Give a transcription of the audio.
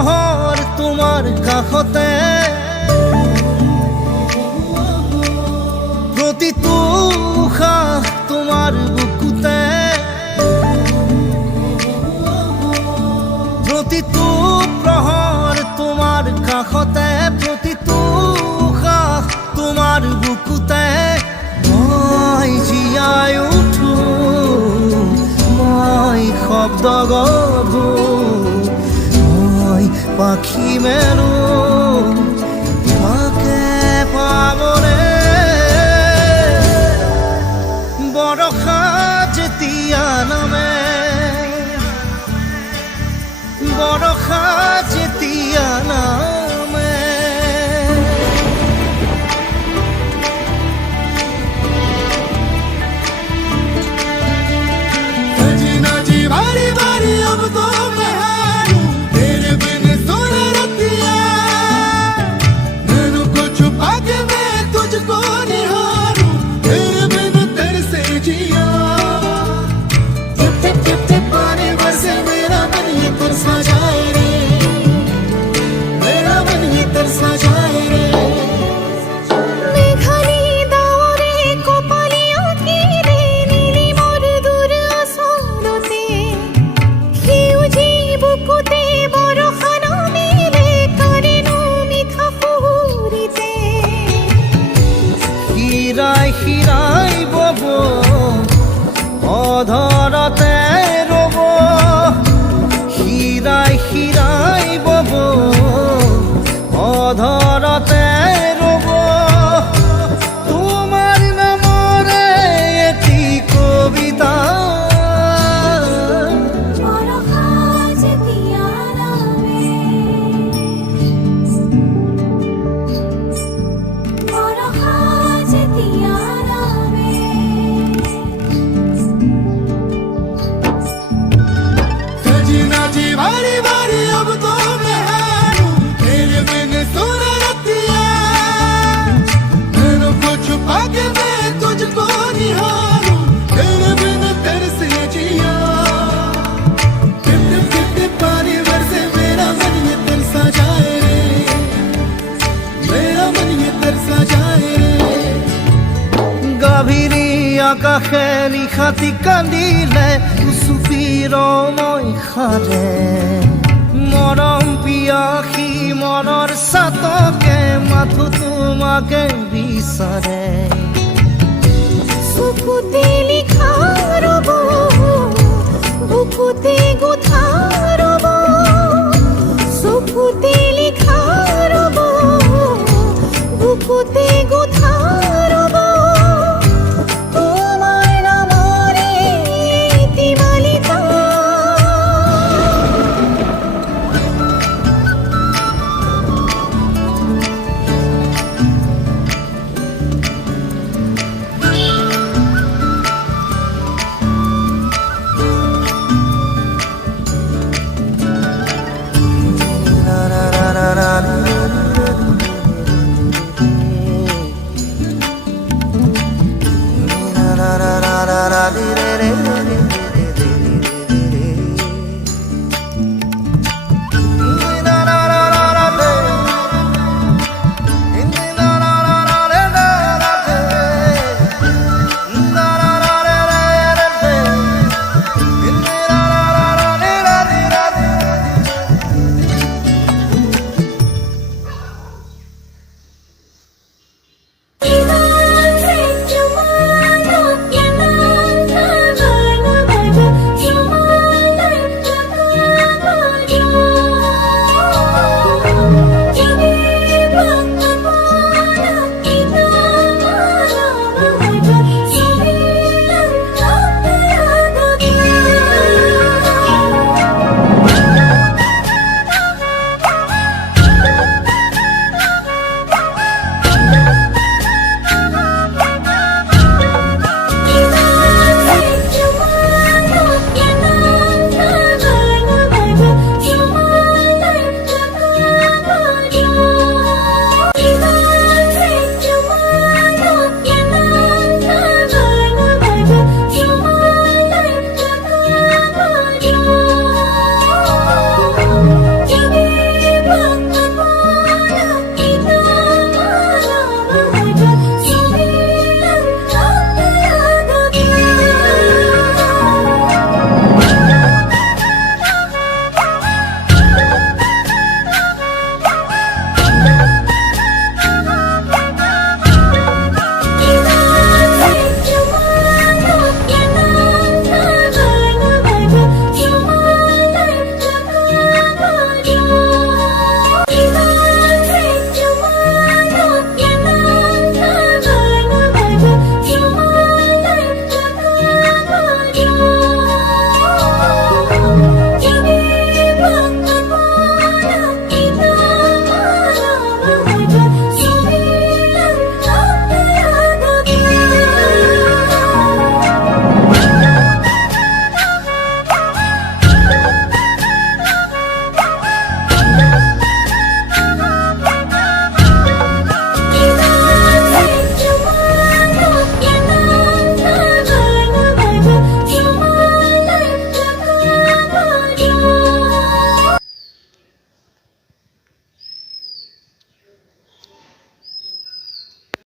প্ৰহৰ তোমাৰ কাষতে প্ৰতিটো উশাহ তোমাৰ বুকুতে প্ৰতিটো প্ৰহৰ তোমাৰ কাষতে প্ৰতিটো উশাহ তোমাৰ বুকুতে মই জীয়াই উঠো মই শব্দ গঢ়ো মই পাখি মেলো তোমাকে পাবলে বৰষা যেতিয়া নামে বৰষা যেতিয়া নামে सजना जी बारी बारी अब तो मैं हारूं तेरे बिन सुन रतिया नैनों को छुपा के मैं तुझको निहारूं तेरे बिन तरसे जिया टिप टिप टिप टिप पानी बरसे मेरा मन ये तरसा जाए रे मेरा मन ये तरसा जाए रे মেঘালি দাওরে কপালে আঁকিলে নীলি মোর দূর আসরতে সেউজী বুকুতে বৰষা নামিলে কাৰেনো মিঠা সুৰিতে শিৰাই শিৰাই বব অধৰতে ৰব শিৰাই শিৰাই বব অধৰতে ৰব তোমাৰ নামৰে এটি কবিতা বৰষা যেতিয়া নামে বৰষা যেতিয়া নামে सजना जी बारी बारी अब तो मैं हारूं तेरे बिन सुन रतिया नैनों को छुपा के मैं तुझको निहारूं तेरे बिन तरसे जिया टिप टिप टिप टिप पानी बरसे मेरा मन ये तरसा जाए रे मेरा मन ये तरसा जाए रे গাভীৰী আকাশে নিশাতি কান্দিলে চুপিৰ মই সাৰে মৰম পিয়াসী মনৰ চাতকে মাথো তোমাকে বিচাৰে চকুতে লিখা ৰব বুকুতে